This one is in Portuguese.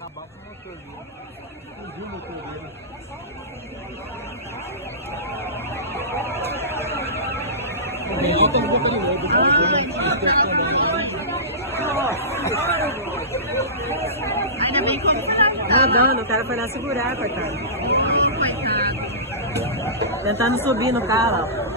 acabar com o motor dele. Fugiu o motor dele. Bem, tem boca de lobo. Ainda bem que ele Nadando, o cara foi lá segurar, coitado. coitado. Tentando subir no carro, ó.